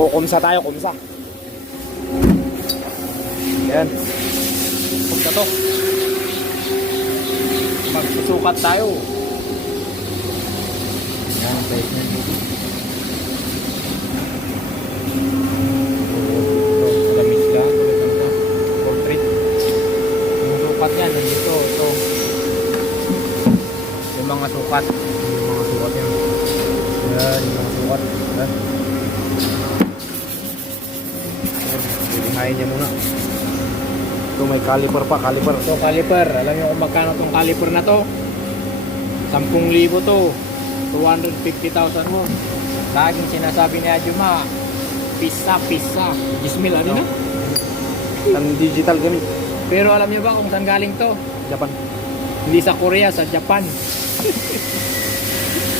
Magkukumsa tayo, kumsa. Yan. Kumsa to. Magsusukat tayo. Yan ang size niyan. Lamig lang. Portrait. Yung sukat yan, nandito. Ito. Yung mga sukat. Yung mga sukat yan. Yan, yung mga sukat. Yan. Hihingayin niya muna. Ito may caliper pa, caliper. Ito caliper. Alam niyo kung magkano tong caliper na to? 10,000 to. 250,000 mo. Laging sinasabi ni Ajuma, pisa. 10,000 ano na? Ang digital gamit. Pero alam niyo ba kung saan galing to? Japan. Hindi sa Korea, sa Japan.